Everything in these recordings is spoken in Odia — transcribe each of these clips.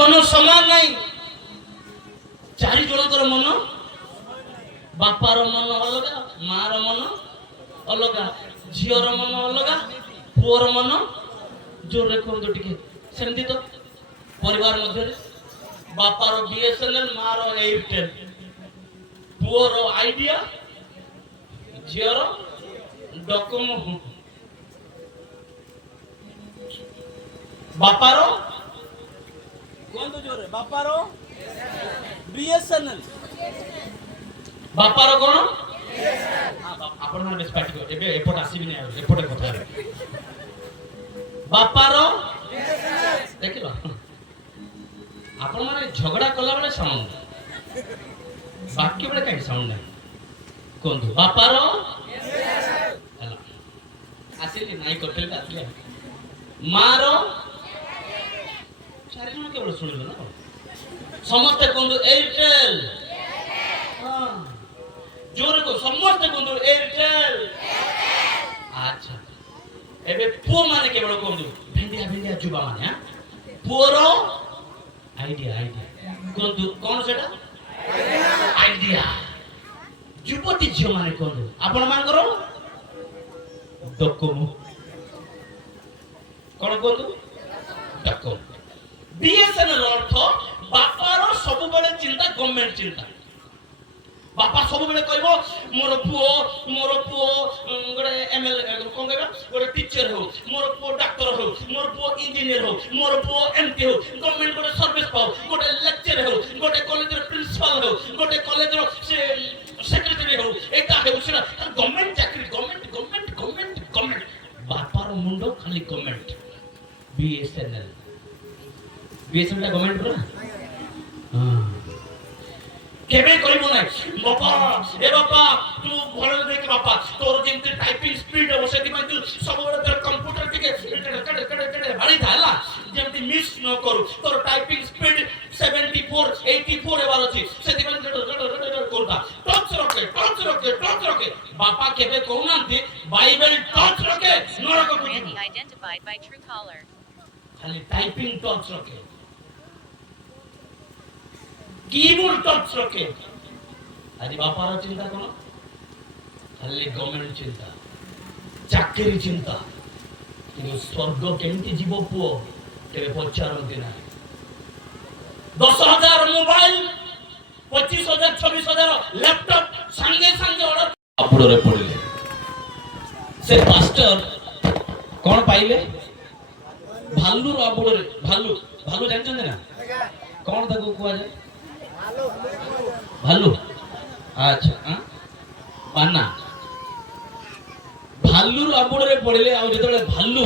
मन समान नहीं चारि जनकर मन बापार मन अलग मार मन अलग झीर मन अलग पुअर मन जोर कहतु टिके सेमती तो परिवार मध्य बापार बीएसएनएल मार एयरटेल पुअर आइडिया झीर डकोमो बापार कहतु जोर बापार बीएसएनएल बापार कौन आपण माने बेस पार्टी को एबे एपोट आसीबि नै एपोट कथा बापार देखिलो आपण माने झगड़ा कला बेले साउंड बाकी बेले काई साउंड नै कोंदु बापार हला आसीली नाई कोटेल आसीले मारो चारि जण केवल सुनिलो ना समस्त कोंदु एयरटेल हां जोर को समस्त कोंदु एयरटेल अच्छा एबे पो माने केवल कोंदु भेंडिया भेंडिया जुबा माने हां पोरो आइडिया आइडिया कोंदु कोन सेटा आइडिया जुपति झियो माने कोंदु आपण मान करो डकोमो कोन कोंदु डकोमो बीएसएनएल अर्थ बापार सब बेले चिंता गवर्नमेंट चिंता बापा सब बेले कहबो मोर पुओ गोटे एमएलए कोन कहबा गोटे टीचर हो मोर पुओ डॉक्टर हो मोर पुओ इंजीनियर हो मोर पुओ एमपी हो गवर्नमेंट गोटे सर्विस पाओ गोटे लेक्चर हो गोटे कॉलेज रो प्रिंसिपल हो गोटे कॉलेज रो से सेक्रेटरी हो एटा हो सेना गवर्नमेंट चाकरी गवर्नमेंट बापार मुंडो खाली गवर्नमेंट बीएसएनएल बीएसएनएल गवर्नमेंट पूरा हां केबे करिवो नै बापा तू भल देख बापा तोर जेमते टाइपिंग स्पीड हो सेति मै तू सब बेले तोर कंप्यूटर टिके कड़े भाड़ी थाला जेमते मिस न करू तोर टाइपिंग स्पीड 74 84 एबार अछि सेति मै करता टच रखे बापा केबे कहउनांती बाइबल टच रखे नरक बुझी आइडेंटिफाइड बाय ट्रू कॉलर खाली टाइपिंग टच रखे कीबोर्ड टच रखे आज बापार चिंता कोन खाली गवर्नमेंट चिंता चाकरी चिंता कि स्वर्ग केमती जीव पुओ केबे पचारंती ना 10,000 मोबाइल 25,000 26,000 लैपटॉप संगे ऑर्डर अपड़ो रे पड़ले से पास्टर कोन पाइले भालू रो अपड़ो रे भालू जानछन ना कोन ताको कुआ जाय भालू अच्छा हां बाना भालू आबुड़ रे पड़ले आ जेतले भालू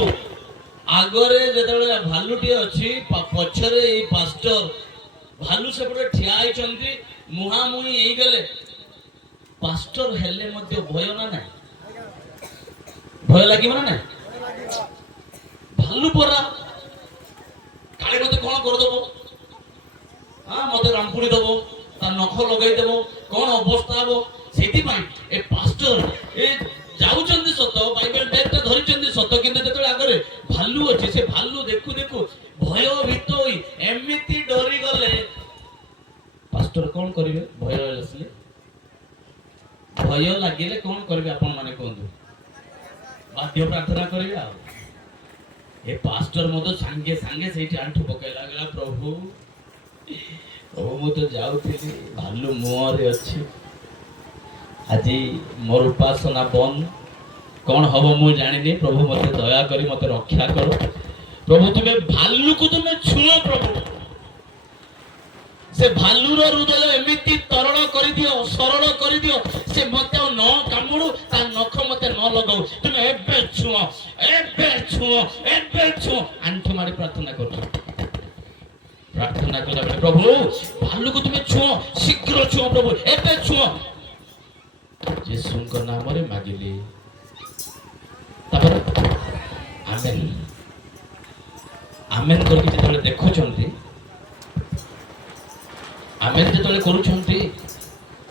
आगरे जेतले भालूटी अछि पछरे ए पास्टर भालू सेपटे ठिया आइचंती मुहा मुही एई गेले पास्टर हेले मध्ये भय ना नै भय लागिबो ना भालू परा काले मते कोन कर दबो हां मते रामपुरी दबो ता नख लगाई देबो कोन अवस्था हबो सेति पई ए पास्टर ए जाउचंदी सत बाइबल टेक्स्ट धरिचंदी सत किंतु जेतले आगरे भालू अछि से भालू देखु भय भीत होई एमिति डरी गले पास्टर कोन करिवे भय लसले भय लागिले कोन करिवे आपण माने कोंदु बाध्य प्रार्थना करिवे आ ए पास्टर मतो संगे सेठी आंठू पकै लागला प्रभु ओ मु तो जाउथिली भालू मोरे अछि आज मोर उपासना बन कौन हम मु जानिनी प्रभु मते दया करी मते रक्षा करो प्रभु तुमे भालू को तुमे छुओ प्रभु से भालू रो हृदय एमिति तरल करि दियो सरल करि दियो से मते न कामुडू ता नख मते न लगाओ तुमे एबे छुओ आंठू मारी प्रार्थना करो प्रार्थना करा प्रभु भालू को तुमे छुओ शीघ्र छुओ प्रभु एबे छुओ यीशु को नाम रे मागिली तपर आमेन आमेन करके जेतले देखो चंती आमेन जेतले करू चंती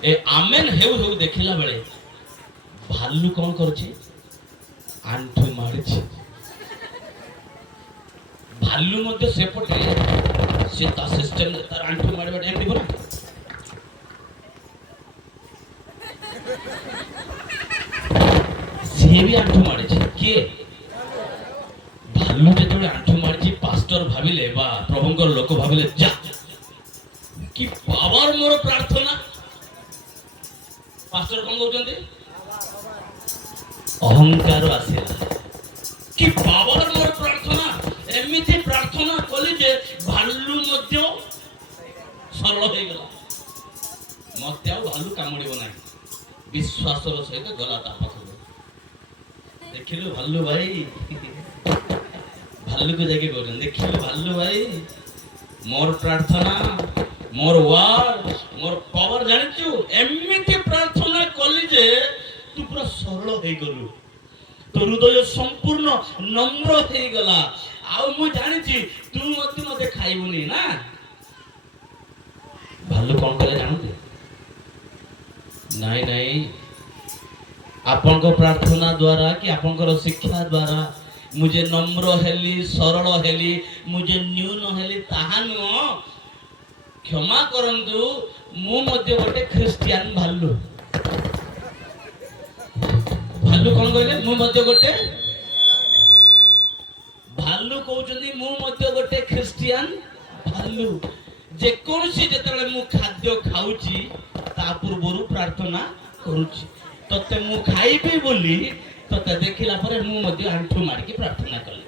ए आमेन हेउ देखिला बेले भालू कोन करछि आंठू मारछि ଭାଲୁ ମଧ୍ୟ ସେପଟେ ସେ ତା ସିଷ୍ଟମ ତାର ଆଣ୍ଠୁ ମାଡ଼ିବାଟା ଏମିତି ପରା ସିଏ ବି ଆଣ୍ଠୁ ମାଡ଼ିଛି କିଏ ଭାଲୁ ଯେତେବେଳେ ଆଣ୍ଠୁ ମାଡ଼ିଛି ପାଷ୍ଟର ଭାବିଲେ ବା ପ୍ରଭୁଙ୍କର ଲୋକ ଭାବିଲେ ଯା କି ପାୱାର ମୋର ପ୍ରାର୍ଥନା ପାଷ୍ଟର କଣ କହୁଛନ୍ତି ଅହଙ୍କାର ଆସିଲା କି ପାୱାର ମୋର ପ୍ରାର୍ଥନା ଏମିତି ପ୍ରାର୍ଥନା କଲି ଯେ ଭାଲୁ ମଧ୍ୟ ସରଳ ହେଇଗଲା ମତେ ଆଉ ଭାଲୁ କାମୁଡ଼ିବ ନାହିଁ ବିଶ୍ୱାସର ସହିତ ଗଲା ତା ପାଖକୁ ଦେଖିଲୁ ଭାଲୁ ଭାଇ ଭାଲୁକୁ ଯାଇକି କହୁଛନ୍ତି ଦେଖିଲୁ ଭାଲୁ ଭାଇ ମୋର ପ୍ରାର୍ଥନା ମୋର ୱାର୍ଡ ମୋର ପାୱାର ଜାଣିଛୁ ଏମିତି ପ୍ରାର୍ଥନା କଲି ଯେ ତୁ ପୁରା ସରଳ ହେଇଗଲୁ ତୋ ହୃଦୟ ସମ୍ପୂର୍ଣ୍ଣ ନମ୍ର ହେଇଗଲା ଆଉ ମୁଁ ଜାଣିଛି ତୁ ମତେ ଖାଇବୁନି ନା ଭାଲୁ କଣ କଲେ ଜାଣନ୍ତି ନାଇଁ ନାଇଁ ଆପଣଙ୍କ ପ୍ରାର୍ଥନା ଦ୍ୱାରା କି ଆପଣଙ୍କର ଶିକ୍ଷା ଦ୍ୱାରା ମୁଁ ଯେ ନମ୍ର ହେଲି ସରଳ ହେଲି ମୁଁ ଯେ ନ୍ୟୁନ ହେଲି ତାହା ନୁହଁ କ୍ଷମା କରନ୍ତୁ ମୁଁ ମଧ୍ୟ ଗୋଟେ ଖ୍ରୀଷ୍ଟିଆନ ଭାଲୁ ଭାଲୁ କଣ କହିଲେ ମୁଁ ମଧ୍ୟ ଗୋଟେ ଭାଲୁ କହୁଛନ୍ତି ମୁଁ ମଧ୍ୟ ଗୋଟେ ଖ୍ରୀଷ୍ଟିଆନ ଭାଲୁ ଯେକୌଣସି ଯେତେବେଳେ ମୁଁ ଖାଦ୍ୟ ଖାଉଛି ତା ପୂର୍ବରୁ ପ୍ରାର୍ଥନା କରୁଛି ତତେ ମୁଁ ଖାଇବି ବୋଲି ତତେ ଦେଖିଲା ପରେ ମୁଁ ମଧ୍ୟ ଆଣ୍ଠୁ ମାରିକି ପ୍ରାର୍ଥନା କଲି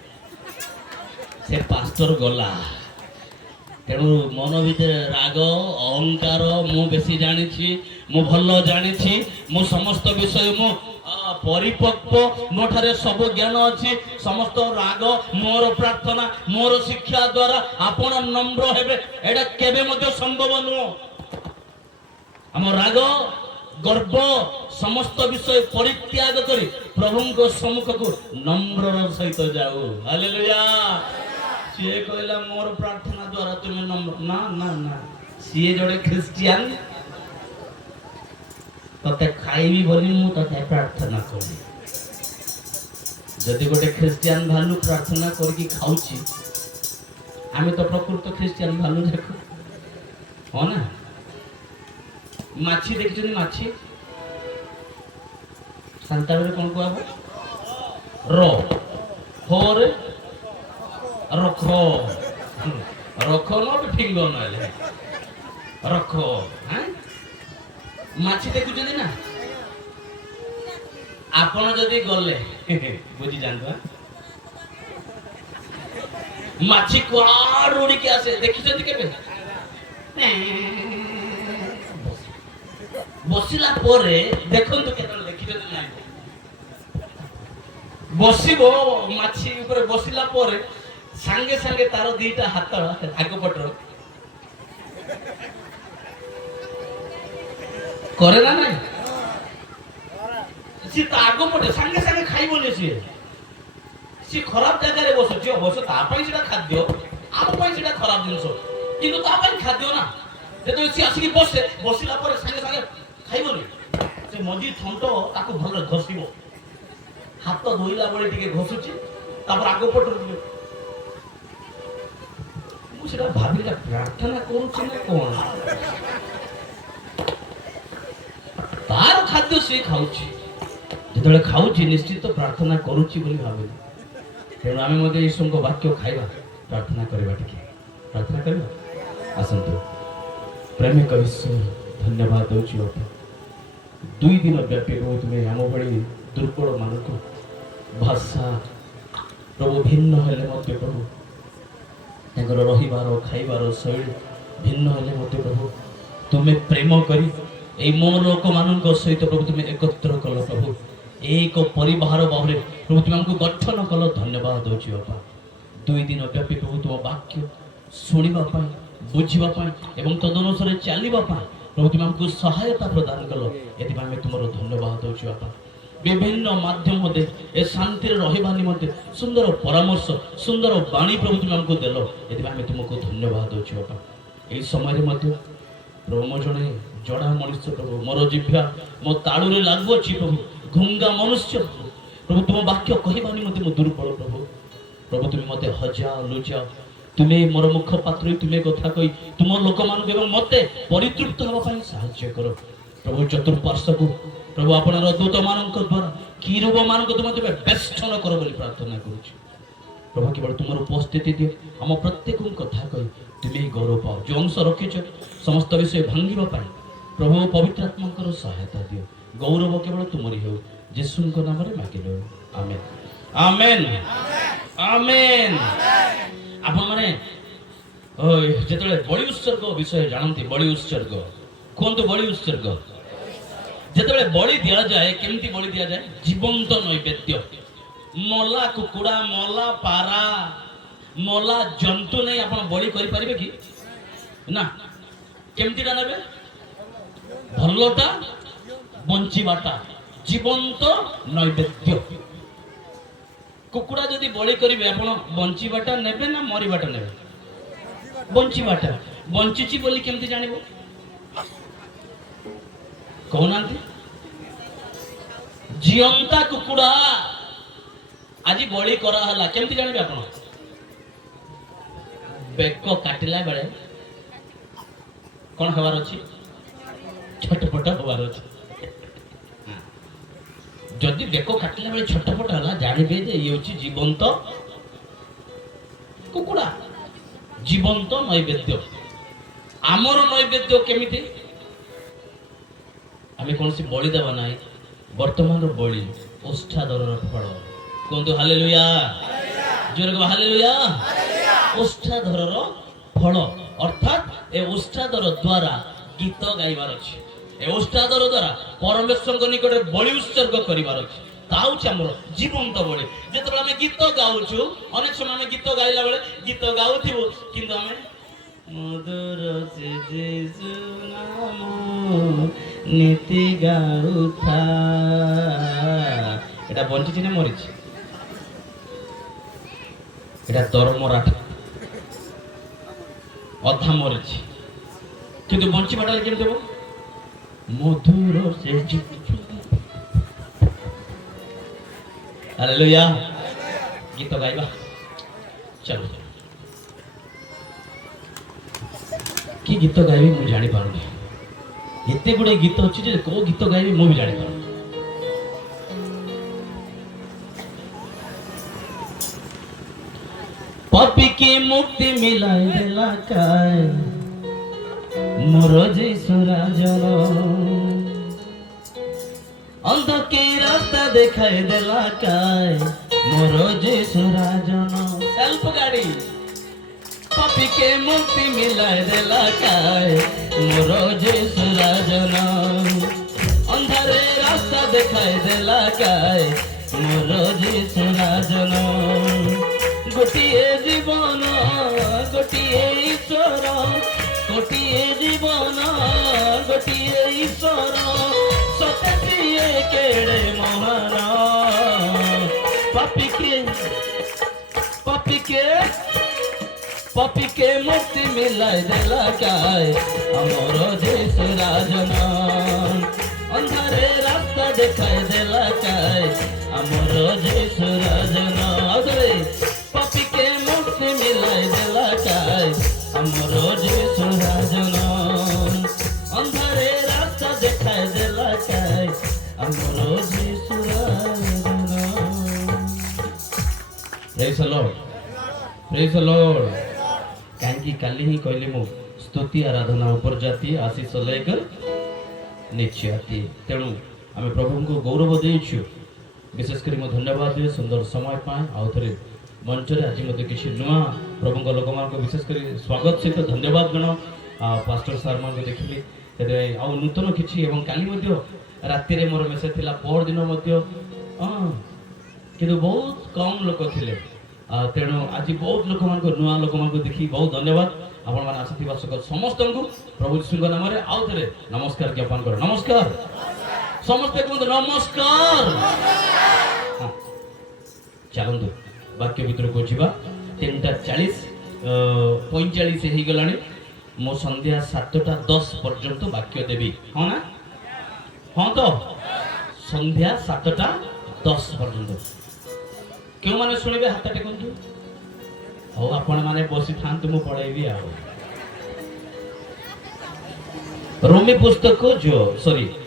ସେ ପାଷ୍ଟର ଗଲା ତେଣୁ ମନ ଭିତରେ ରାଗ ଅହଙ୍କାର ମୁଁ ବେଶୀ ଜାଣିଛି ମୁଁ ଭଲ ଜାଣିଛି ମୁଁ ସମସ୍ତ ବିଷୟ ମୁଁ ପରିପକ୍ୱ ମୋ ଠାରେ ସବୁ ଜ୍ଞାନ ଅଛି ସମସ୍ତ ରାଗ ମୋର ପ୍ରାର୍ଥନା ମୋର ଶିକ୍ଷା ଦ୍ୱାରା ଆପଣ ନମ୍ର ହେବେ ଏଇଟା କେବେ ମଧ୍ୟ ସମ୍ଭବ ନୁହଁ ଆମ ରାଗ ଗର୍ବ ସମସ୍ତ ବିଷୟ ପରିତ୍ୟାଗ କରି ପ୍ରଭୁଙ୍କ ସମ୍ମୁଖକୁ ନମ୍ରର ସହିତ ଯାଉ ହାଲେଲୁୟା ସିଏ କହିଲା ମୋର ପ୍ରାର୍ଥନା ଦ୍ୱାରା ତୁମେ ନମ୍ର ନା ନା ନା ସିଏ ଜଣେ ଖ୍ରୀଷ୍ଟିଆନ ତତେ ଖାଇବି ବୋଲି ମୁଁ ତତେ ପ୍ରାର୍ଥନା କଲି ଯଦି ଗୋଟେ ଖ୍ରୀଷ୍ଟିଆନ ଭାଲୁ ପ୍ରାର୍ଥନା କରିକି ଖାଉଛି ଆମେ ତ ପ୍ରକୃତ ଖ୍ରୀଷ୍ଟିଆନ ଭାଲୁ ଦେଖୁ ହଁ ନା ମାଛି ଦେଖିଛନ୍ତି ମାଛି ସାନ୍ତାଳରେ କଣ କୁହାହବ ର ହୋରେ ରଖ ରଖ ନ ଫିଙ୍ଗ ନହେଲେ ରଖ ମାଛି ଦେଖୁଛନ୍ତି ନା ଆପଣ ଯଦି ଗଲେ ବୁଝି ଯାଆନ୍ତୁ ମାଛି କୁଆଡୁ ଉଡ଼ିକି ଆସେ ଦେଖିଛନ୍ତି କେବେ ବସିଲା ପରେ ଦେଖନ୍ତୁ କେତେବେଳେ ଦେଖିଛନ୍ତି ନାହିଁ ବସିବ ମାଛି ଉପରେ ବସିଲା ପରେ ସାଙ୍ଗେ ସାଙ୍ଗେ ତାର ଦିଟା ହାତ ଆଗ ପଟର करे ना नहीं सी ता आगो पटे संगे संगे खाइबोनी सी खराब जगह रे बसुची अवश्य ता पई सेटा खाद्य आम पई सेटा खराब जिंस किंतु ता पई खाद्य ना जेतो सी आसी बसिला पर संगे संगे खाइबोनी से मजी थंट ताको भल घसिबो हाथ धोइला बळे टिके घसुची तापर आगो पटो मु सेटा भाबिला प्रार्थना करूची ना कोन तार खाद्य से खाऊची जेतले खाऊची निश्चित प्रार्थना करूची बोली भाबे तेणु आमे मध्ये ईश्वरको वाक्य खाइबा प्रार्थना करबा टिके प्रार्थना करबा आसंतो प्रेमिक ईश्वर धन्यवाद दउची बापा 2 दिन व्यापी हो तुमे हम बड़ी दुर्बल मानको भाषा प्रभु भिन्न हेले मते प्रभु ताकर रहिबार खाइबार शैली भिन्न हेले मते प्रभु तुमे प्रेम करी ए मो लोक मानक सहित प्रभु तुम एकत्र कल प्रभु एक परिवार भाव प्रभु तुम हमको गठन कल धन्यवाद दउची बापा 2 दिन व्यापी प्रभु तुम वाक्य शुणा बुझा एवं तदनुसार चलवा प्रभु तुम हमको सहायता प्रदान कल ये तुम धन्यवाद दउची बापा विभिन्न माध्यम ए शांति रहा निमंते सुंदर परामर्श सुंदर वाणी प्रभु तुम हमको देल ये तुमको धन्यवाद दउची बापा यही समय प्रभु मो जड़े जड़ा मनुष्य प्रभु मोर जिभ्या मो ताड़ू लगुच प्रभु घुंगा मनुष्य प्रभु तुम वाक्य कहवा निमंते मो दुर्बल प्रभु प्रभु तुम्हें मते हजाओ लुचाओ तुम्हें मोर मुखपात्र तुम्हें कथा कही तुम लोक मान मत परितृप्त हाँपाई साहाय्य कर प्रभु चतुर्पार्श्व को प्रभु आपण दूत मान द्वारा किरूब मान तुम बेष्टन कर प्रार्थना करुच प्रभु केवल तुम उपस्थिति दियो आम प्रत्येक कथा कही तुम्हें गौरव पाओ जो अंश रखिच समस्त विषय भांगा प्रभु पवित्र आत्मा सहायता दियो गौरव केवल तुमरी हो यीशु नाम मागिल आमेन आमेन आमेन आप मैंने जिते बलि उत्सर्ग विषय जानते बलि उत्सर्ग कहतु बलि उत्सर्ग जिते बलि दि जाए केमती बलि दि जाए जीवंत नैवेद्य मला कुकुड़ा मला पारा मला जंतु नहीं आप बलि करें कि ना केमतीटा ने भलटा बंचीबाटा जीवंत नैवेद्य कुकुड़ा जदि बलि करेंगे आप बंचीबाटा नेबे ना मरीबाटा नेबे बंचीबाटा बंचीची बोली केमती जानिबो कहना जीवंता कुकुड़ा आज बलि कराला केमती जानिबे आप बेक काटिला बेले कौन हबार अच्छी छटपट हबार अच्छी जदि बेक काटिला बेले छटपट है जानवे जे ये हूँ जीवंत कुकुड़ा जीवंत नैवेद्य आमर नैवेद्य केमिति आम कौन सी बलि देवा ना वर्तमान बलि ओष्ठादर फल कहतु हालेलुया जोर हालेलुया ओष्ठादर फल अर्थात ए ओष्ठादर द्वारा गीत गाइबार अच्छे ए ओष्ठादर द्वारा परमेश्वर निकट बलि उत्सर्ग करिबार अच्छे ताउछ हमर जीवंत बलि जेतबे हम गीत गाउछु अनेक समय हम गीत गाइला बेले गीत गाउथिबो किंतु हमें मधुर से यीशु नाम नीति गाउथा एटा बंचिछि ना मरिछि एटा दरमराठ अधा मरिछि किंतु बंची बाटा केम देबो मधुर से हालेलुया गीत गाइबा चलो कि गीत गाइबी मु जानि पारुनी एते गुडे गीत अछि जे को गीत गाइबी मु भी जानि पारुनी पापी की मुक्ति मिलाए देला काय मोर यीशु राजन अंध के रास्ता दिखाई देला काय मोर यीशु राजन सेल्फ गाड़ी पापी के मुक्ति मिलाए देला काय मोर यीशु राजन अंधारे रास्ता दिखाई देला काय मोर यीशु राजन गोटिए जीवन गोटिए ईश्वर गोटिए जीवन गोटिए ईश्वर सततिए केड़े महान पापी के मुक्ति मिलाए देला काय हमर यीशु राजन अंधारे रास्ता दिखाई देला काय हमर यीशु राजन अरे पापी के मुक्ति मिलाए देला काय हमर यीशु राजन अंधारे रास्ता दिखाई देला काय हमर यीशु राजन praise the lord praise the lord काहे काली ही कहली मु स्तुति आराधना ऊपर जाती आशीष लेकर नीचे आती तेणु आम प्रभु को गौरव देछु विशेषकर मो धन्यवाद दिए सुंदर समय पाए आउ थे मंच आज मत किसी नुआ प्रभु लोक मान विशेषकर स्वागत सहित धन्यवाद गण पास्टर सार मान देखिली आउ नूतन किसी काली राति मोर मेसेज थिला पर दिन कि बहुत कम लोक थे तेणु आज बहुत लोक मान नुआ लोक मान देखी बहुत धन्यवाद आपण मान आसीथिबा समस्त को प्रभु यीशु नाम रे आउ थे नमस्कार ज्ञापन कर नमस्कार समस्त को नमस्कार चलतु वाक्य भितर को जीवा 3:40 हो गला मो संध्या 7:10 पर्यंत वाक्य देवी हाँ ना हाँ तो संध्या 7:10 पर्यंत क्यों माने शुणवे हाथ टेकंतु ହଉ ଆପଣ ମାନେ ବସିଥାନ୍ତୁ, ମୁଁ ପଢେଇବି ଆଉ। ରୋମୀ ପୁସ୍ତକ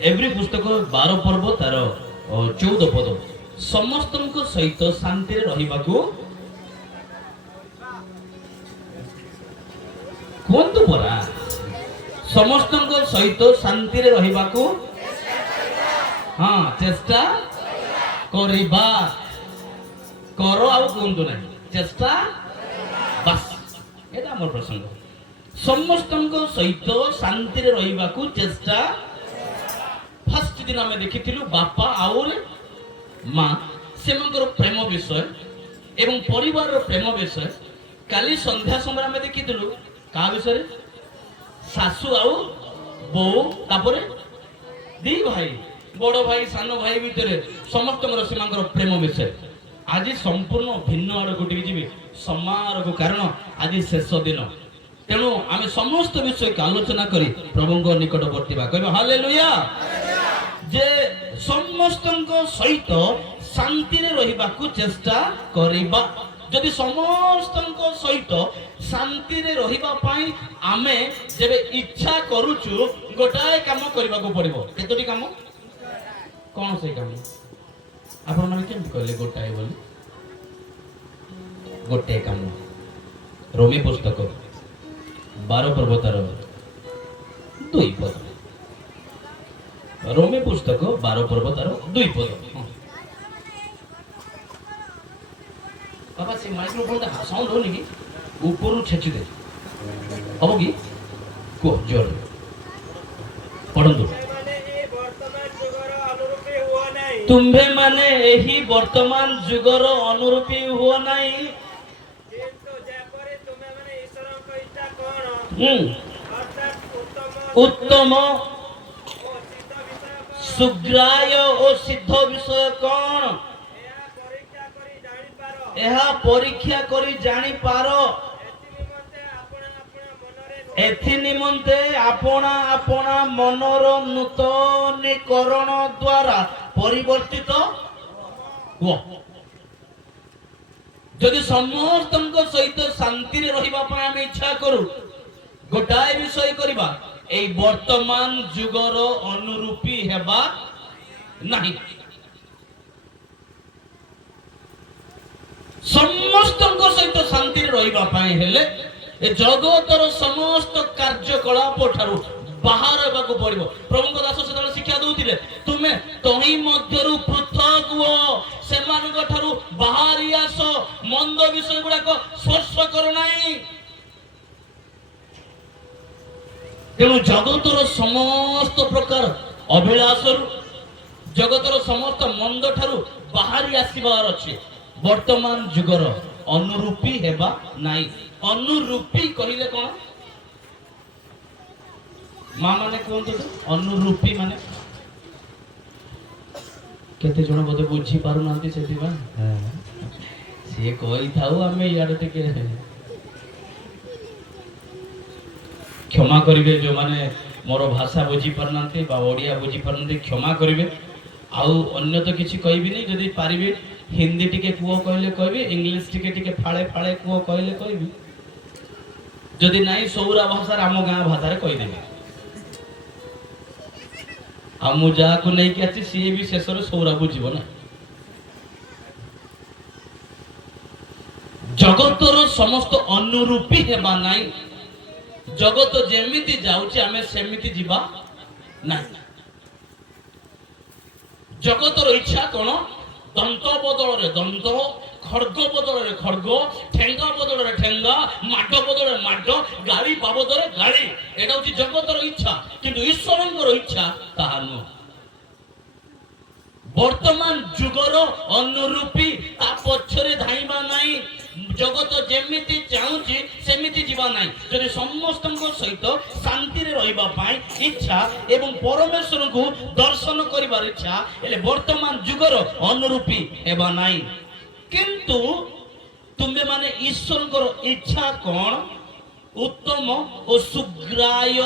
ଏଭ୍ରି ପୁସ୍ତକ 12 ପର୍ବ ତାର 14 ପଦ। ସମସ୍ତଙ୍କ ସହିତ ଶାନ୍ତିରେ ରହିବାକୁ କୁହନ୍ତୁ ପରା, ସମସ୍ତଙ୍କ ସହିତ ଶାନ୍ତିରେ ରହିବାକୁ ହଁ ଚେଷ୍ଟା କରିବା। କର ଆଉ କୁହନ୍ତୁ ନାହିଁ, ଚେଷ୍ଟା ବାସ୍, ଏଇଟା ଆମର ପ୍ରସଙ୍ଗ। ସମସ୍ତଙ୍କ ସହିତ ଶାନ୍ତିରେ ରହିବାକୁ ଚେଷ୍ଟା। ଫାଷ୍ଟ ଦିନ ଆମେ ଦେଖିଥିଲୁ ବାପା ଆଉ ମା ସେମାନଙ୍କର ପ୍ରେମ ବିଷୟ ଏବଂ ପରିବାରର ପ୍ରେମ ବିଷୟ। କାଲି ସନ୍ଧ୍ୟା ସମୟରେ ଆମେ ଦେଖିଥିଲୁ କାହା ବିଷୟରେ? ଶାଶୁ ଆଉ ବୋଉ, ତାପରେ ଦି ଭାଇ, ବଡ ଭାଇ ସାନ ଭାଇ ଭିତରେ ସମସ୍ତଙ୍କର ସେମାନଙ୍କର ପ୍ରେମ ବିଷୟ। ଆଜି ସମ୍ପୂର୍ଣ୍ଣ ଭିନ୍ନ ଆଡକୁ ଟିକେ ଯିବି ସମାରୋହକୁ, କାରଣ ଆଜି ଶେଷ ଦିନ। ତେଣୁ ଆମେ ସମସ୍ତ ବିଷୟକୁ ଆଲୋଚନା କରି ପ୍ରଭୁଙ୍କ ନିକଟବର୍ତ୍ତୀ ହେବା। କହିବା ହାଲେଲୁୟା। ଯେ ସମସ୍ତଙ୍କ ସହିତ ଶାନ୍ତିରେ ରହିବାକୁ ଚେଷ୍ଟା କରିବା। ଯଦି ସମସ୍ତଙ୍କ ସହିତ ଶାନ୍ତିରେ ରହିବା ପାଇଁ ଆମେ ଯେବେ ଇଚ୍ଛା କରୁଛୁ, ଗୋଟାଏ କାମ କରିବାକୁ ପଡିବ। କେତୋଟି କାମ? କଣ ସେଇ କାମ? ଆପଣ ମାନେ କେମିତି କହିଲେ ଗୋଟାଏ ବୋଲି? ଗୋଟିଏ କାମ। ରୋମୀ ପୁସ୍ତକ 12 ପର୍ବ ତାର 2 ପଦ। ରୋମୀ ପୁସ୍ତକ 12 ପର୍ବ ତାର 2 ପଦ। ବାବା ସେ ମାଇକ୍ରୋଫୋନଟା ସାଉଣ୍ଡ ହଉନି କି? ଉପରୁ ଛେଚି ଦେ, ହବ କି? କୁହ ଜୋର ପଢନ୍ତୁ। ତୁମ୍ଭେ ମାନେ ଏହି ବର୍ତ୍ତମାନ ଯୁଗର ଅନୁରୂପୀ ହୁଅ ନାହିଁ, ଉତ୍ତମ ସୁଗ୍ରାହ୍ୟ ଓ ସିଦ୍ଧ ବିଷୟ କଣ, ଏହା ପରୀକ୍ଷା କରି ଜାଣିପାର। ଏଥି ନିମନ୍ତେ ଆପଣା ଆପଣା ମନର ନୂତନୀକରଣ ଦ୍ୱାରା ପରିବର୍ତ୍ତିତ ହୁଅ। ଯଦି ସମସ୍ତଙ୍କ ସହିତ ଶାନ୍ତିରେ ରହିବା ପାଇଁ ଆମେ ଇଚ୍ଛା କରୁ, ଗୋଟାଏ ବିଷୟ କରିବା, এই ବର୍ତ୍ତମାନ ଯୁଗର ଅନୁରୂପୀ ହେବା ନାହିଁ। ସମସ୍ତଙ୍କ ସହିତ ଶାନ୍ତିରେ ରହିବା ପାଇଁ ହେଲେ ଏ ଜଗତର ସମସ୍ତ କାର୍ଯ୍ୟକଳାପ ଠାରୁ ବାହାର ହେବାକୁ ପଡିବ। ପ୍ରଭୁଙ୍କ ଦାସ ସେତେବେଳେ ଶିକ୍ଷା ଦଉଥିଲେ, ତୁମେ ତହିଁ ମଧ୍ୟରୁ ପୃଥକ ହୁଅ, ସେମାନଙ୍କ ଠାରୁ ବାହାରି ଆସ, ମନ୍ଦ ବିଷୟ ଗୁଡାକ ସ୍ପର୍ଶ କର ନାହିଁ। ତେଣୁ ଜଗତର ସମସ୍ତ ପ୍ରକାର ଅଭିଳାଷରୁ, ଜଗତର ସମସ୍ତ ମନ୍ଦ ଠାରୁ ବାହାରି ଆସିବାର ଅଛି। ବର୍ତ୍ତମାନ ଯୁଗର ଅନୁରୂପୀ ହେବା ନାହିଁ। ଅନୁରୂପୀ କହିଲେ କଣ? ମା ମାନେ କୁହନ୍ତୁ ତ, ଅନୁରୂପୀ ମାନେ କେତେ ଜଣ ବୋଧେ ବୁଝି ପାରୁନାହାନ୍ତି, ସେଥିପାଇଁ ସିଏ କହିଥାଉ, ଆମେ ଇଆଡେ ଟିକେ କ୍ଷମା କରିବେ। ଯେଉଁମାନେ ମୋର ଭାଷା ବୁଝି ପାରୁନାହାନ୍ତି ବା ଓଡ଼ିଆ ବୁଝି ପାରୁନାହାନ୍ତି, କ୍ଷମା କରିବେ। ଆଉ ଅନ୍ୟ ତ କିଛି କହିବିନି। ଯଦି ପାରିବି ହିନ୍ଦୀ ଟିକେ କୁହ କହିଲେ କହିବି, ଇଂଲିଶ ଟିକେ ଟିକେ ଫାଳେ ଫାଳେ କୁହ କହିଲେ କହିବି। ଯଦି ନାହିଁ ସୌରା ଭାଷାରେ, ଆମ ଗାଁ ଭାଷାରେ କହିଦେବି। ଆଉ ମୁଁ ଯାହାକୁ ନେଇକି ଆସିଛି ସିଏ ବି ଶେଷରେ ସୌରା ବୁଝିବ ନା। ଜଗତର ସମସ୍ତ ଅନୁରୂପୀ ହେବା ନାହିଁ। ଜଗତ ଯେମିତି ଯାଉଛି ଆମେ ସେମିତି ଯିବା ନାହିଁ। ଜଗତର ଇଚ୍ଛା କଣ? ଦନ୍ତ ବଦଳରେ ଦନ୍ତ, ଖଡ୍ଗ ବଦଳରେ ଖଡ୍ଗ, ଠେଙ୍ଗା ବଦଳରେ ଠେଙ୍ଗା, ମାଡ ବଦଳରେ ମାଡ, ଗାଳି ବାବଦରେ ଗାଳି। ଏଟା ହଉଛି ଜଗତର ଇଚ୍ଛା, କିନ୍ତୁ ଈଶ୍ୱରଙ୍କର ଇଚ୍ଛା ତାହା ନୁହଁ। ବର୍ତ୍ତମାନ ଯୁଗର ଅନୁରୂପୀ ତା ପଛରେ ଧାଇଁବା ନାହିଁ। ଜଗତ ଯେମିତି ଚାହୁଁଛି ସେମିତି ଯିବା ନାହିଁ। ଯଦି ସମସ୍ତଙ୍କ ସହିତ ଶାନ୍ତିରେ ରହିବା ପାଇଁ ଇଚ୍ଛା ଏବଂ ପରମେଶ୍ୱରଙ୍କୁ ଦର୍ଶନ କରିବାର ଇଚ୍ଛା ହେଲେ ବର୍ତ୍ତମାନ ଯୁଗର ଅନୁରୂପୀ ହେବା ନାହିଁ। କିନ୍ତୁ ତୁମେ ମାନେ ଈଶ୍ୱରଙ୍କର ଇଚ୍ଛା କଣ, ଉତ୍ତମ ଓ ସୁଗ୍ରାହ୍ୟ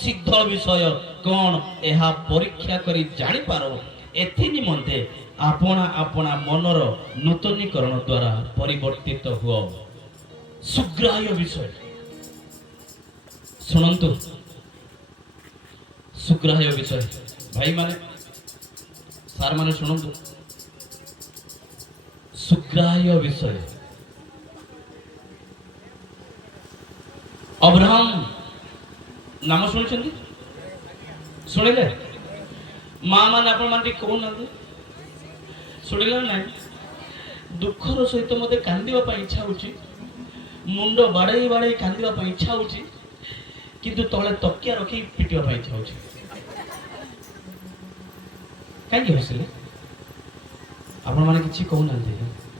ସିଦ୍ଧ ବିଷୟ କଣ, ଏହା ପରୀକ୍ଷା କରି ଜାଣିପାର। ଏଥି ନିମନ୍ତେ ଆପଣା ଆପଣା ମନର ନୂତନୀକରଣ ଦ୍ୱାରା ପରିବର୍ତ୍ତିତ ହୁଅ। ସୁଗ୍ରାହ୍ୟ ବିଷୟ ଶୁଣନ୍ତୁ। ସୁଗ୍ରାହ୍ୟ ବିଷୟ ଭାଇମାନେ ସାର୍ ମାନେ ଶୁଣନ୍ତୁ। ସୁଗ୍ରାହ୍ୟ ବିଷୟ ଅବ୍ରାହମ ନାମ ଶୁଣିଛନ୍ତି? ଶୁଣିଲେ ମା ମାନେ ଆପଣ ମାନେ ଟିକେ କହୁନାହାନ୍ତି, ଶୁଣିଲେ ନାଇଁ? ଦୁଃଖର ସହିତ ମତେ କାନ୍ଦିବା ପାଇଁ ଇଚ୍ଛା ହଉଛି, ମୁଣ୍ଡ ବାଡ଼େଇ ବାଡ଼େଇ କାନ୍ଦିବା ପାଇଁ ଇଚ୍ଛା ହଉଛି, କିନ୍ତୁ ତଳେ ତକିଆ ରଖି ପିଟିବା ପାଇଁ ଇଚ୍ଛା ହଉଛି। କାହିଁକି ହସିଲେ? ଆପଣ ମାନେ କିଛି କହୁନାହାନ୍ତି,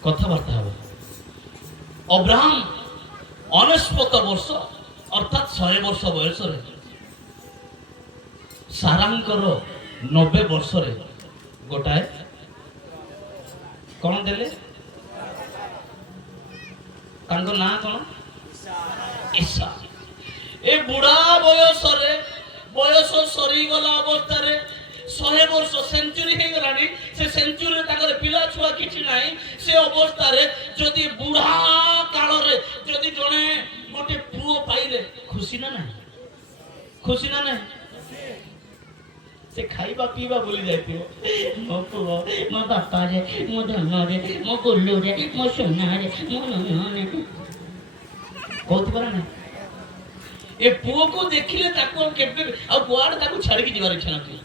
କଥାବାର୍ତ୍ତା ହବ। ଅବ୍ରାହମ 69 ବର୍ଷ ଅର୍ଥାତ୍ 100 ବର୍ଷ ବୟସରେ, ସାରାଙ୍କର 90 ବର୍ଷରେ ଗୋଟାଏ କଣ ଦେଲେ? ତାଙ୍କ ନାଁ କଣ? ଇସା। ଏ ବୁଢା ବୟସରେ, ବୟସ ସରିଗଲା ଅବସ୍ଥାରେ, 100 ବର୍ଷ ସେଞ୍ଚୁରୀ ହେଇଗଲାଣି, ସେ ସେଞ୍ଚୁରୀରେ ତାଙ୍କର ପିଲା ଛୁଆ କିଛି ନାହିଁ, ସେ ଅବସ୍ଥାରେ ଯଦି ବୁଢା କାଳରେ ଯଦି ଜଣେ ଗୋଟେ ପୁଅ ପାଇଲେ ଖୁସି ନା ନାହିଁ? ଖୁସି ନା ନାହିଁ? ସେ ଖାଇବା ପିଇବା ଭୁଲି ଯାଇଥିବ। ମୋ ପୁଅ, ମୋ ବାପାରେ, ମୋ ଧନରେ, ମୋ ଗୁଲୁରେ, ମୋ ସୁନାରେ, ମୋ ନୁନରେ କହୁଥିବ ନା? ଏ ପୁଅକୁ ଦେଖିଲେ ତାକୁ କେବେ ଆଉ କୁଆଡେ ତାକୁ ଛାଡିକି ଯିବାର ଇଚ୍ଛା ନଥିବ।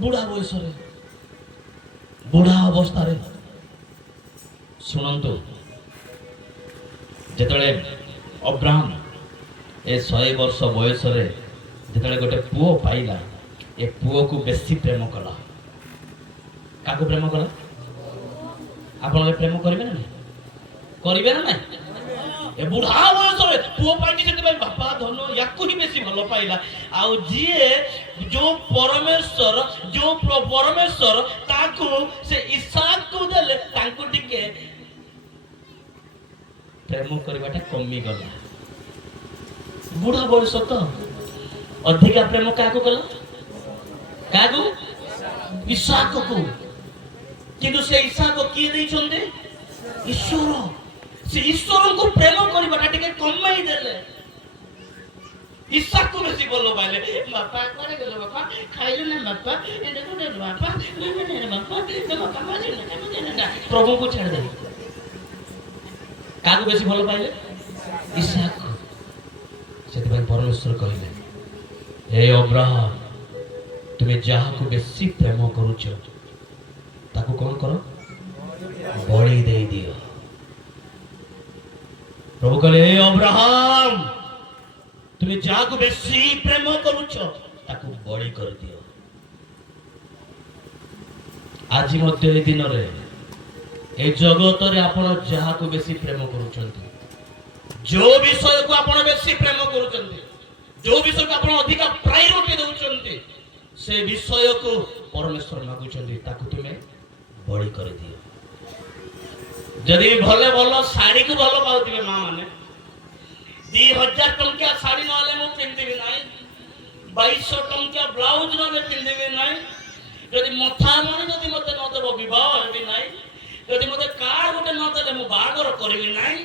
ବୁଢା ବୟସରେ, ବୁଢା ଅବସ୍ଥାରେ। ଶୁଣନ୍ତୁ, ଯେତେବେଳେ ଅବ୍ରାହମ ଏ 100 ବର୍ଷ ବୟସରେ ଯେତେବେଳେ ଗୋଟେ ପୁଅ ପାଇଲା, ଏ ପୁଅକୁ ବେଶୀ ପ୍ରେମ କଲା। କାକୁ ପ୍ରେମ କଲା? ଆପଣ ପ୍ରେମ କରିବେ ନା? କରିବେ ନା? ଏ ବୁଢା ବୟସରେ ପୁଅ ପାଇକି ସେଥିପାଇଁ ବାପା ଧନ ୟାକୁ ହିଁ ବେଶୀ ଭଲ ପାଇଲା। ଆଉ ଯିଏ ଯୋଉ ପରମେଶ୍ୱର ତାକୁ ସେ ଇସାକକୁ ଦେଲେ, ତାଙ୍କୁ ଟିକେ ପ୍ରେମ କରିବାଟା କମିଗଲା। ବୁଢା ବୟସ ତ ଅଧିକା ପ୍ରେମ କାହାକୁ କଲା? କାହାକୁ? ଇସାକକୁ। କିନ୍ତୁ ସେ ଇସାକ କିଏ ଦେଇଛନ୍ତି? ଈଶ୍ୱର। ସେ ଈଶ୍ୱରଙ୍କୁ ପ୍ରେମ କରିବାଟା ଟିକେ କମେଇ ଦେଲେ। ଇସାକକୁ ବେଶୀ ଭଲ ପାଇଲେ। ବାପା କୁଆଡେ ଗଲ? ବାପା ଖାଇଲୁ ନା? ବାପା ବାପା ପ୍ରଭୁଙ୍କୁ ଛାଡ଼ିଦେଲେ। କାହାକୁ ବେଶୀ ଭଲ ପାଇଲେ? ଇସାକକୁ। ସେଥିପାଇଁ ପରମେଶ୍ୱର କହିଲେ, ହେ ଅବ୍ରାହମ, ତୁମେ ଯାହାକୁ ବେଶୀ ପ୍ରେମ କରୁଛ ତାକୁ କଣ କର? ବଳି ଦେଇଦିଅ। ପ୍ରଭୁ କହିଲେ, ହେ ଅବ୍ରାହମ, ତୁମେ ଯାହାକୁ ବେଶୀ ପ୍ରେମ କରୁଛ ତାକୁ ବଳି କରିଦିଅ। ଆଜି ମଧ୍ୟ ଏ ଦିନରେ ଏ ଜଗତରେ ଆପଣ ଯାହାକୁ ବେଶୀ ପ୍ରେମ କରୁଛନ୍ତି, ଯୋଉ ବିଷୟକୁ ଆପଣ ବେଶୀ ପ୍ରେମ କରୁଛନ୍ତି, ଯୋଉ ବିଷୟକୁ ଆପଣ ଅଧିକା ପ୍ରାୟୋରିଟି ଦେଉଛନ୍ତି, ସେ ବିଷୟକୁ ପରମେଶ୍ୱର ମାଗୁଛନ୍ତି ତାକୁ ତୁମେ ବଳି କରିଦିଅ। ଯଦି ଭଲ ଭଲ ଶାଢୀକୁ ଭଲ ପାଉଥିବେ ମା ମାନେ, 2000 ଟଙ୍କିଆ ଶାଢୀ ନହେଲେ ମୁଁ ପିନ୍ଧିବି ନାହିଁ, 2200 ଟଙ୍କିଆ ବ୍ଲାଉଜ ନହେଲେ ପିନ୍ଧିବି ନାହିଁ, ଯଦି ମଥା ମଣି ଯଦି ମତେ ନଦେବ ବିବାହ ହେବି ନାହିଁ, ଯଦି ମତେ କାର୍ଡ ଗୋଟେ ନଦେଲେ ମୁଁ ବାହାଘର କରିବି ନାହିଁ,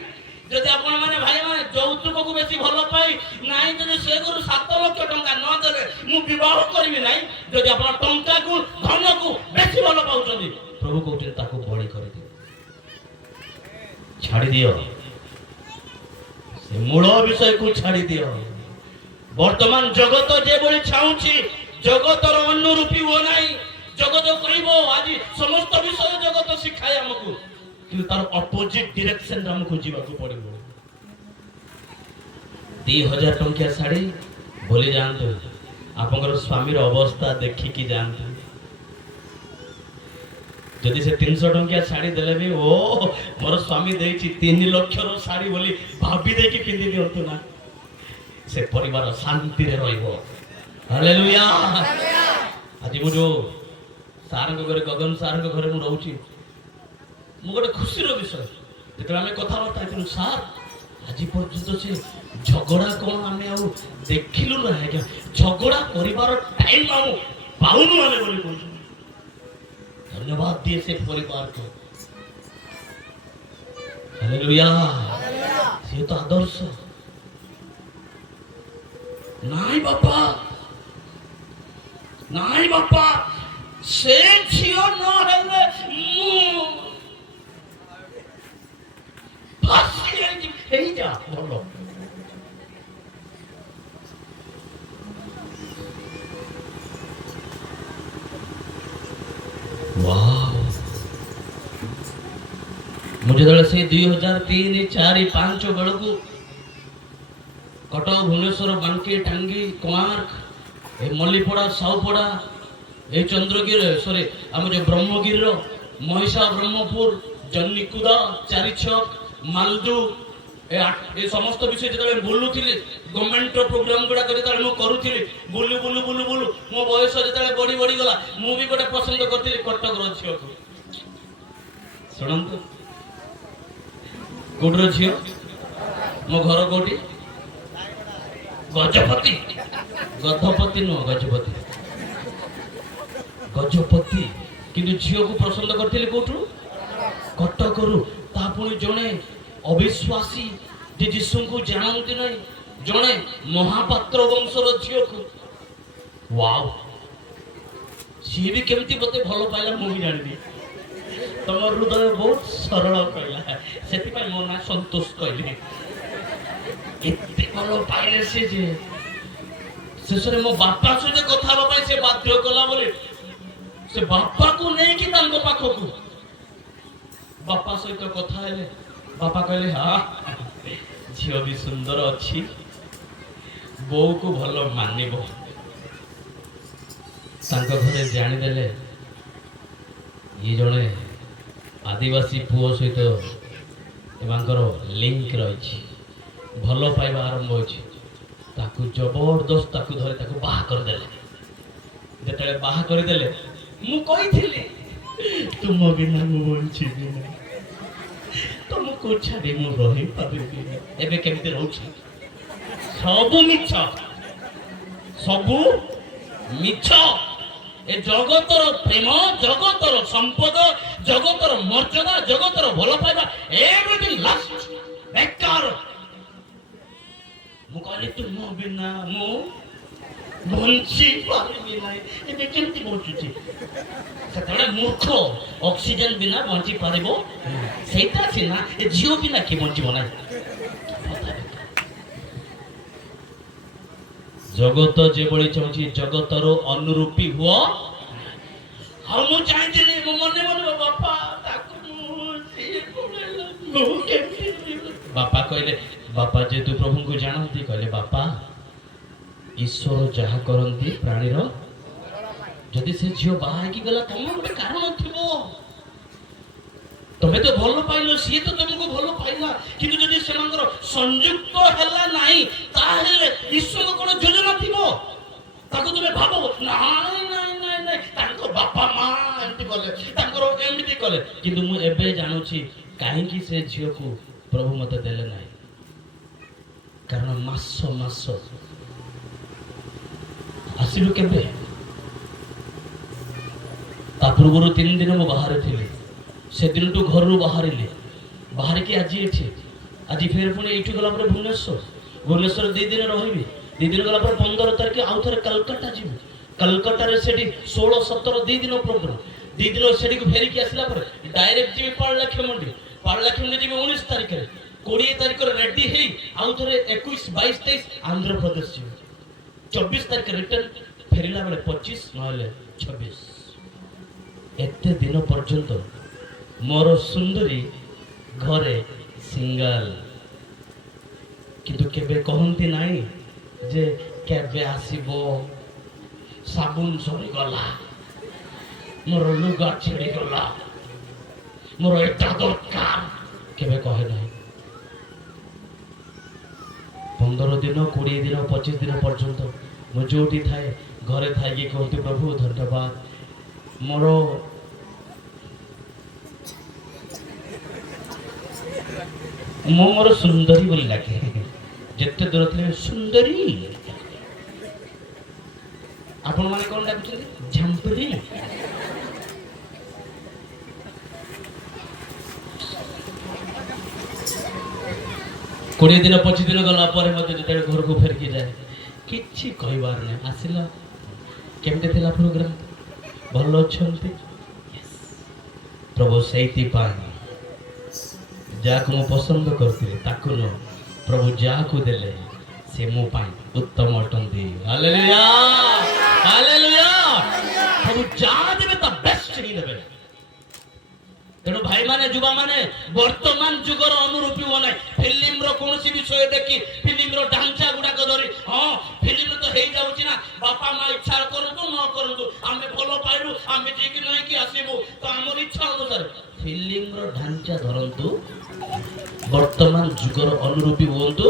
ଯଦି ଆପଣ ମାନେ ଭାଇ ମାନେ ଯୌତୁକକୁ ବେଶୀ ଭଲ ପାଇ ନାହିଁ, ଯଦି ସେ ଗୁରୁ 7 ଲକ୍ଷ ଟଙ୍କା ନଦେଲେ ମୁଁ ବିବାହ କରିବି ନାହିଁ, ଯଦି ଆପଣ ଟଙ୍କାକୁ ଧନକୁ ବେଶୀ ଭଲ ପାଉଛନ୍ତି, ପ୍ରଭୁ କହୁଛନ୍ତି ତାକୁ ବଳି କରିଦିଅ, ଛାଡ଼ି ଦିଅ। ସେ ମୂଳ ବିଷୟକୁ ଛାଡ଼ି ଦିଅ। ବର୍ତ୍ତମାନ ଜଗତ ଯେଭଳି ଚାହୁଁଛି, ଜଗତର ଅନୁରୂପୀ ହୁଅ ନାହିଁ। ଜଗତ କହିବ ଆଜି ସମସ୍ତ ବିଷୟ ଜଗତ ଶିଖାଏ ଆମକୁ, କିନ୍ତୁ ତାର ଅପୋଜିଟ ଡିରେକ୍ସନରେ ଆମକୁ ଯିବାକୁ ପଡିବ। 2000 ଟଙ୍କିଆ ଶାଢୀ ଭୁଲି ଯାଆନ୍ତୁ, ଆପଣଙ୍କର ସ୍ୱାମୀର ଅବସ୍ଥା ଦେଖିକି ଯାଆନ୍ତୁ। ଯଦି ସେ 300 ଟଙ୍କିଆ ଶାଢୀ ଦେଲେ ବି ଓ ମୋର ସ୍ୱାମୀ ଦେଇଛି 3 ଲକ୍ଷର ଶାଢୀ ବୋଲି ଭାବି ଦେଇକି ପିନ୍ଧି ଦିଅନ୍ତୁ ନା, ସେ ପରିବାର ଶାନ୍ତିରେ ରହିବ। ହାଲେଲୁୟା। ଆଜି ମୁଁ ଯୋଉ ସାରଙ୍କ ଘରେ, ଗଗନ ସାରଙ୍କ ଘରେ ମୁଁ ରହୁଛି, ମୁଁ ଗୋଟେ ଖୁସିର ବିଷୟ, ଯେତେବେଳେ ଆମେ କଥାବାର୍ତ୍ତା ହେଇଥିଲୁ, ସାର୍ ଆଜି ପର୍ଯ୍ୟନ୍ତ ସେ ଝଗଡ଼ା କ'ଣ ଆମେ ଆଉ ଦେଖିଲୁ ନା ଆଜ୍ଞା, ଝଗଡ଼ା କରିବାର ଟାଇମ୍ ଆଉ ପାଉନୁ ଆମେ ବୋଲି କହୁଛୁ। ଧନ୍ୟବାଦ ଦିଏ ସେ ପରିବାର को। हालेलुया। ସିଏ ତ ଆଦର୍ଶ। ନାଇଁ ବାପା, ନାଇଁ ବାପା, ସେ ଝିଅ ନହେଲେ ମୁଁ ଫାସି ହେଇଯା ଭଲ। ମୁଁ ଯେତେବେଳେ ସେ 2003, 4, 5 ବେଳକୁ କଟକ, ଭୁବନେଶ୍ୱର, ବାଙ୍କି, ଟାଙ୍ଗୀ, କୋଣାର୍କ, ଏ ମଲ୍ଲିପଡ଼ା, ସାଉପଡ଼ା, ଏ ଚନ୍ଦ୍ରଗିରି, ସରି ଆମ ଯୋଉ ବ୍ରହ୍ମଗିରିର ମହିଷା, ବ୍ରହ୍ମପୁର, ଜନ୍ନିକୁଦା, ଚାରିଛକ, ମାଲଦୁ, ଏ ସମସ୍ତ ବିଷୟ ଯେତେବେଳେ ବୁଲୁଥିଲି, ଗଭର୍ଣ୍ଣମେଣ୍ଟର ପ୍ରୋଗ୍ରାମ ଗୁଡ଼ାକ ଯେତେବେଳେ ମୁଁ କରୁଥିଲି, ବୁଲୁ ବୁଲୁ ବୁଲୁ ବୁଲୁ ମୋ ବୟସ ଯେତେବେଳେ ବଢ଼ି ବଢ଼ି ଗଲା, ମୁଁ ବି ଗୋଟେ ପସନ୍ଦ କରିଥିଲି କଟକର ଝିଅକୁ। ଶୁଣନ୍ତୁ, କୋଉଠିର ଝିଅ? ମୋ ଘର କୋଉଠି? ଗଜପତି। ଗଧପତି ନୁହଁ, ଗଜପତି। ଗଜପତି। କିନ୍ତୁ ଝିଅକୁ ପସନ୍ଦ କରିଥିଲି କୋଉଠୁ? କଟକରୁ। ତା ପୁଣି ଜଣେ ଅବିଶ୍ୱାସୀ, ଯେ ଯୀଶୁଙ୍କୁ ଜାଣନ୍ତି ନାହିଁ, ଜଣେ ମହାପାତ୍ର ବଂଶର ଝିଅକୁ। ୱାଓ, ସିଏ ବି କେମିତି ମତେ ଭଲ ପାଇଲା ମୁଁ ବି ଜାଣିନି। ତମ ହୃଦୟ ବହୁତ ସରଳ କହିଲା, ସେଥିପାଇଁ ମୋ ନାଁ ସନ୍ତୋଷ କହିଲି। ଏତେ ଭଲ ପାଇଲେ ସେ ଯେ ଶେଷରେ ମୋ ବାପା ସହିତ କଥା ହେବା ପାଇଁ ସେ ବାଧ୍ୟ କଲା ବୋଲି ସେ ବାପାକୁ ନେଇକି ତାଙ୍କ ପାଖକୁ ବାପା ସହିତ କଥା ହେଲେ। ବାପା କହିଲେ, ହଁ ଝିଅ ବି ସୁନ୍ଦର ଅଛି, ବୋଉକୁ ଭଲ ମାନିବ। ତାଙ୍କ ଘରେ ଜାଣିଦେଲେ ଇଏ ଜଣେ ଆଦିବାସୀ ପୁଅ ସହିତ ଏମାନଙ୍କର ଲିଙ୍କ ରହିଛି, ଭଲ ପାଇବା ଆରମ୍ଭ ହୋଇଛି। ତାକୁ ଜବରଦସ୍ତ ତାକୁ ଧରି ତାକୁ ବାହା କରିଦେଲେ। ଯେତେବେଳେ ବାହା କରିଦେଲେ, ମୁଁ କହିଥିଲି ତୁମ ବିନା ମୁଁ ବଞ୍ଚିବି ନାହିଁ, ତୁମକୁ ଛାଡ଼ି ମୁଁ ରହିପାରିବି ନାହିଁ। ଏବେ କେମିତି ରହୁଛି? ସବୁ ମିଛ, ସବୁ ମିଛ। ଏ ଜଗତର ପ୍ରେମ, ଜଗତର ସମ୍ପଦ, ଜଗତର ମର୍ଯ୍ୟାଦା, ଜଗତର ଭଲ ପାଇବା, ଏଭ୍ରିଥିଙ୍ଗ ଲଷ୍ଟ, ବେକାର। ମୁଁ କହିଲି ତୁମ ବିନା ମୁଁ ବଞ୍ଚି ପାରିବି ନାହିଁ। ଏବେ କେମିତି ବଞ୍ଚୁଛି? ସେତେବେଳେ ମୂର୍ଖ, ଅକ୍ସିଜେନ ବିନା ବଞ୍ଚି ପାରିବ ସେଇଟା ସିନା, ଏ ଝିଅ ବିନା କିଏ ବଞ୍ଚିବ ନାହିଁ? ଜଗତ ଯେଭଳି ଚାହୁଁଛି ଜଗତର ଅନୁରୂପୀ ହୁଅ। ଆଉ ମୁଁ ଚାହିଁଥିଲି, ମୁଁ ମନେ ମନେ ବାପା ତାକୁ ବାପା କହିଲେ, ବାପା ଯେହେତୁ ପ୍ରଭୁଙ୍କୁ ଜାଣନ୍ତି, କହିଲେ ବାପା ଈଶ୍ୱର ଯାହା କରନ୍ତି ପ୍ରାଣୀର, ଯଦି ସେ ଝିଅ ବାହା ହେଇକି ଗଲା ତମର ଗୋଟେ କାରଣ ଥିବ। ତମେ ତ ଭଲ ପାଇଲ, ସିଏ ତ ତମକୁ ଭଲ ପାଇଲା, କିନ୍ତୁ ଯଦି ସେମାନଙ୍କର ସଂଯୁକ୍ତ ହେଲା ନାହିଁ, ତାହେଲେ ଈଶ୍ୱର କଣ ଯୋଜନା ଥିବ? ତାକୁ ତୁମେ ଭାବ, ନାଇଁ ନାଇଁ ନାଇଁ ନାଇଁ ତାଙ୍କ ବାପା ମା ଏମିତି କଲେ, ତାଙ୍କର ଏମିତି କଲେ। କିନ୍ତୁ ମୁଁ ଏବେ ଜାଣୁଛି କାହିଁକି ସେ ଝିଅକୁ ପ୍ରଭୁ ମତେ ଦେଲେ ନାହିଁ। କାରଣ ମାସ ମାସ ଆସିଲୁ କେବେ? ତା ପୂର୍ବରୁ 3 ଦିନ ମୁଁ ବାହାରେ ଥିଲି। ସେଦିନଠୁ ଘରରୁ ବାହାରିଲି, ବାହାରିକି ଆଜି ଏଠି, ଆଜି ଫେର ପୁଣି ଏଇଠୁ ଗଲା ପରେ ଭୁବନେଶ୍ୱର 2 ଦିନ ରହିବି। 2 ଦିନ ଗଲା ପରେ 15 ତାରିଖ ଆଉ ଥରେ କାଲକାଟା ଯିବି। କାଲକାଟାରେ ସେଠି 16, 17 2 ଦିନ ପ୍ରୋଗ୍ରାମ। 2 ଦିନ ସେଠିକୁ ଫେରିକି ଆସିଲା ପରେ ଡାଇରେକ୍ଟ ଯିବି ପାରଳାଖେମୁଣ୍ଡି। ପାରଳାଖେମୁଣ୍ଡି ଯିବି 19 ତାରିଖରେ। 20 ତାରିଖରେ ରେଡି ହେଇ ଆଉ ଥରେ 21, 22, 23 ଆନ୍ଧ୍ରପ୍ରଦେଶ ଯିବି। 24 ତାରିଖ ରିଟର୍ନ, ଫେରିଲା ବେଳେ 25 ନହେଲେ 26। ଏତେ ଦିନ ପର୍ଯ୍ୟନ୍ତ ମୋର ସୁନ୍ଦରୀ ଘରେ ସିଙ୍ଗଲ। କିନ୍ତୁ କେବେ କହନ୍ତି ନାହିଁ ଯେ କେବେ ଆସିବ, ସାବୁନ ସରିଗଲା, ମୋର ଲୁଗା ଛିଡ଼ିଗଲା, ମୋର ଏଟା ଦରକାର, କେବେ କହେ ନାହିଁ। 15 ଦିନ, 20 ଦିନ, 25 ଦିନ ପର୍ଯ୍ୟନ୍ତ ମୁଁ ଯୋଉଠି ଥାଏ ଘରେ ଥାଇକି କହୁଛି, ପ୍ରଭୁ ଧନ୍ୟବାଦ, ମୋର ମୁଁ ମୋର ସୁନ୍ଦରୀ ବୋଲି ଡାକେ। ଯେତେ ଦୂର ଥିଲେ ସୁନ୍ଦରୀ। ଆପଣମାନେ କଣ ଡାକୁଛନ୍ତି? ଝାମ୍ପୁରୀ। 20 दिन 25 दिन गला पर मते जेते घर को फेरकी जाए किछि कहबार नै आसिला केमते थिला प्रोग्राम भलो छंती प्रभु सेति पानी जाको मु पसंद करथिले ताको न प्रभु जाको देले से मु पाई उत्तम अटंती हालेलुया हालेलुया प्रभु जा देबे त बेस्ट ही देबे तेणु भाई माने युवा माने वर्तमान जुगर अनुरूपी होना फिल्म रो कोनसी विषय देखि फिल्म रो ढांचा गुडा को धरी हां फिल्म तो हेई जाउची ना बापा मां इच्छा करंतु न करंतु आमे भलो पाइलु आमे जे कि नै कि आसीबो तो हमर इच्छा अनुसार फिल्म रो ढांचा धरंतु वर्तमान जुगर अनुरूपी होंतु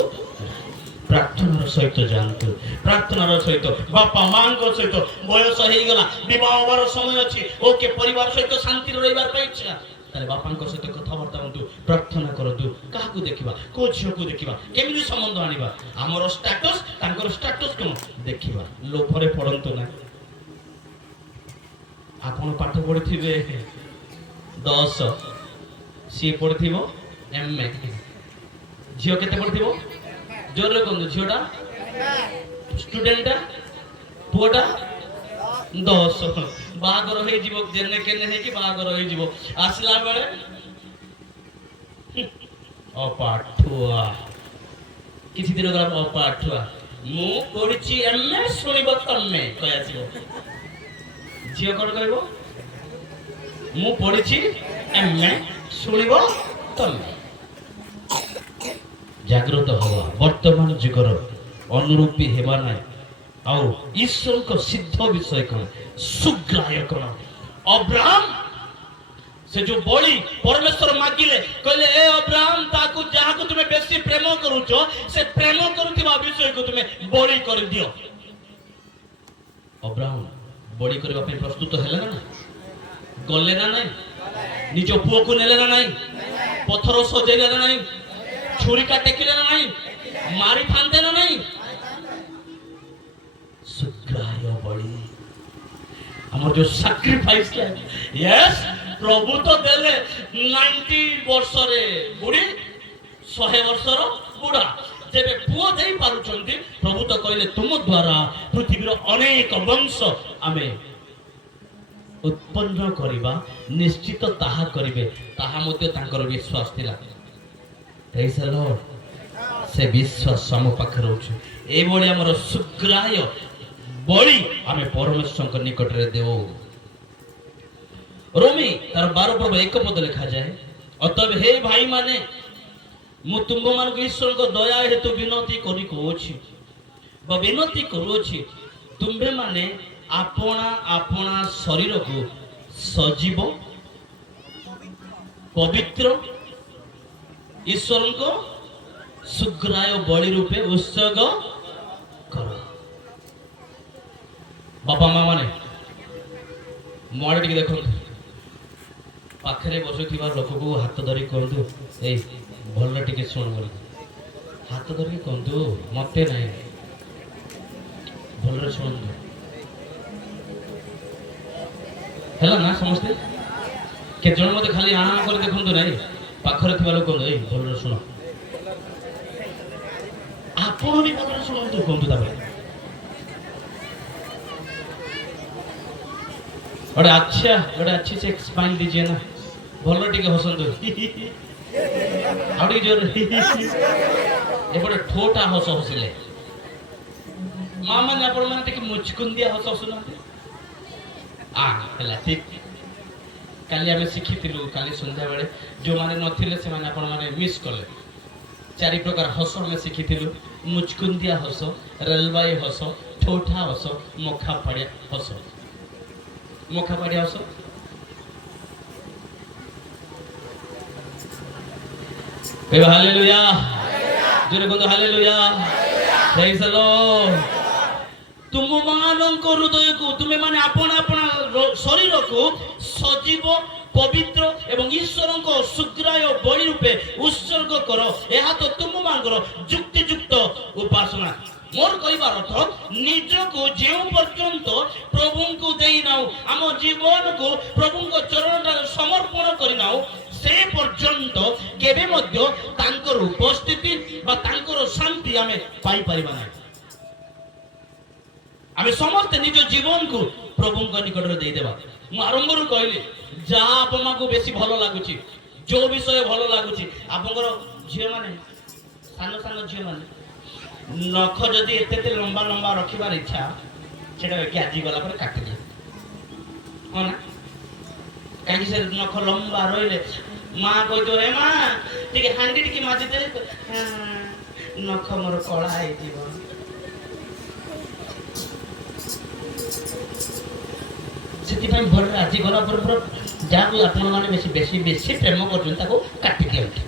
प्रार्थनार सहित जानतु प्रार्थनार सहित बापा मां को सहित बयस हेई गला विवाह होबार समय अछि ओके परिवार सहित शांति रहिबार पे इच्छा तारे बापा को सहित कथाबार्ता होंतु प्रार्थना करतु काकू देखिबा को झियो को देखिबा केमिति संबंध आनिबा हमर स्टेटस तांकर स्टेटस कोन देखिबा लोभरे पड़ंतु ना आपण पाठ पढिथिबे 10 सी पढिथिबो एमए झियो केते पढिथिबो जोरे कोन झियोटा स्टूडेंटा पुओटा 10 बागर हे जीवो जेने केने हे कि बागर हे जीवो आसला बेले अपाठुआ किछि दिन गला अपाठुआ मु पढिछि एमए सुनिबो तमे कया छिबो झियो कोन कहबो मु पढिछि एमए सुनिबो तमे जागृत हवा वर्तमान जुगर अनुरूपी हेबा नै आउ ईश्वर को सिद्ध विषय कोन सुग्राह्य कोन अब्राहम से जो बळी परमेश्वर मागिले कहले ए अब्राहम ताकू जाहाकू तुमे बेसी प्रेम करूछो से प्रेम करूथिबा विषय को तुमे बळी कर दियो अब्राहम बळी करबा पे प्रस्तुत हेले ना गले ना नहीं निजो पुओ को नेले ना नहीं पत्थर सजेले ना नहीं छुरी का टेकिले ना नहीं मारी थांते ना नहीं सुग्राह्य बळी हमर जो सैक्रिफाइस किया यस प्रभु तो देले 90 वर्ष रे बुढ़ी 100 वर्ष रो बुढ़ा जेबे पुओ देई पारुचंती प्रभु तो कहले तुम द्वारा पृथ्वीर अनेक वंश आमे उत्पन्न करिबा निश्चित ताहा करिवे ताहा मध्ये तांकर विश्वास थिला प्रेज द लॉर्ड से विश्वास सम पाखे रहउछ ए बळी हमर सुग्राह्य बळी आमे परमेश्वर के निकट रे देओ रोमी तार 12 प्रभु एक पद लिखा जाए अतएव हे भाई माने मु तुम मान को ईश्वर को दया हेतु विनती करी कोछि बा विनती करूछि तुम्बे माने आपना आपना शरीर को सजीव पवित्र ईश्वर को सुग्राह्य बलि रूपे उत्सर्ग करो बापा माँ माने मोड़े टिके देखो पाखरे बसुथिबा लोक को हाथ धरि कहंतु ए भल्ला टिके सुन बोल हाथ धरि कहंतु मते नाही भल्ला सुन हैला ना समझते के जण मते खाली आना कर देखंतु नाही पाखरे थिबा लोक कहंतु ए भल्ला सुन आपण भी भल्ला सुनंतु कहंतु ताबे बड़े अच्छे से एक्सप्लेन दीजिए ना भलो टिके हसंतु आउडी जोर ए बड़े ठोटा हस हसिले मां मन आपण मन टिके मुचकुंदिया हस हसुना आ हला ठीक काली हमें शिखितिलु काली संध्या बेले जो माने नथिले से माने आपण माने मिस करले चारि प्रकार हस हमें शिखितिलु मुचकुंदिया हस रेलबाई हस ठोठा हस मुखा पड़िया हस मुखा पड़िया हस कहो हालेलुया जोरे बोलो हालेलुया प्रेज द लॉर्ड तुम मानक हृदय को तुमे माने आपण आपण शरीर को सजीव पवित्र एवं ईश्वर को सुग्राह्य बलि रूपे उत्सर्ग करो यह तो तुम मानकर युक्तियुक्त उपासना मोर कहबार अर्थ निज को जो पर्यंत प्रभु को देई नाउ आम जीवन को प्रभु को चरण समर्पण करी नाउ से पर्यंत केबे मध्य तांकर उपस्थिति बा तांकर शांति आमे पाई परिबा नै आमे समस्त निज जीवन को प्रभु को निकट रे दे देबा मु आरंभ रु कहली जा आपमा को बेसी भलो लागुची जो विषय भलो लागुची आपनकर झियो माने सानो सानो झियो माने नख जदी एते लंबा लंबा रखिबार इच्छा सेटा के आजी गला पर काटि दे हो ना काहे से नख लंबा रहिले मां कहि तो हे मां टिके हांडी टिके माजी दे नख मोर कळा आइ जीव सेति ପାଇଁ बड़ आजी गला पर जा को आपन माने बेसी प्रेम करछन ताको काटि दियंत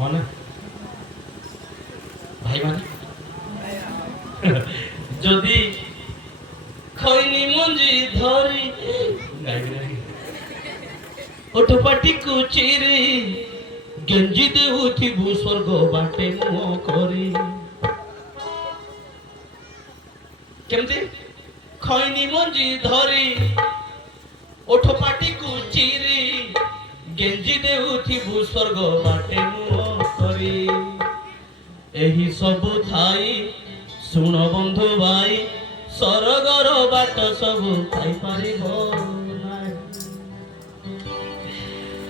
हो ना भाई माने যদি খৈনি মঞ্জি ধরি ওঠপাটি কুচিরি গেঞ্জি দেউথিবু স্বর্গ বাটে মুহ করি কেমতি খৈনি মঞ্জি ধরি ওঠপাটি কুচিরি গেঞ্জি দেউথিবু স্বর্গ বাটে মুহ করি एही सब थाई सुन बंधु भाई सरगर बाट सब खाई पारिबो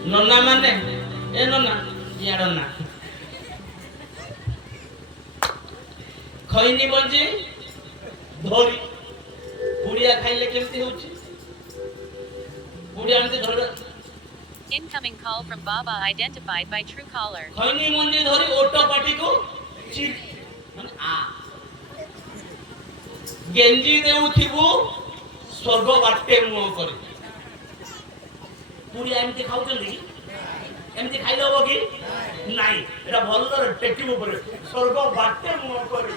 नन्ना माने ए नन्ना यार ना खैनी बंजी धरी बुढ़िया खाइले केमती होची बुढ़िया हमते धर Incoming call from Baba identified by Truecaller. Khaini bungee धरी ओटो पाटी को মানে গেঞ্জি দেউথিবু স্বর্গ বাটে মুহ করে পুরি এমতি খাউছেন কি এমতি খাইলে হবো কি নাই এটা ভলরে টেকিব উপরে স্বর্গ বাটে মুহ করে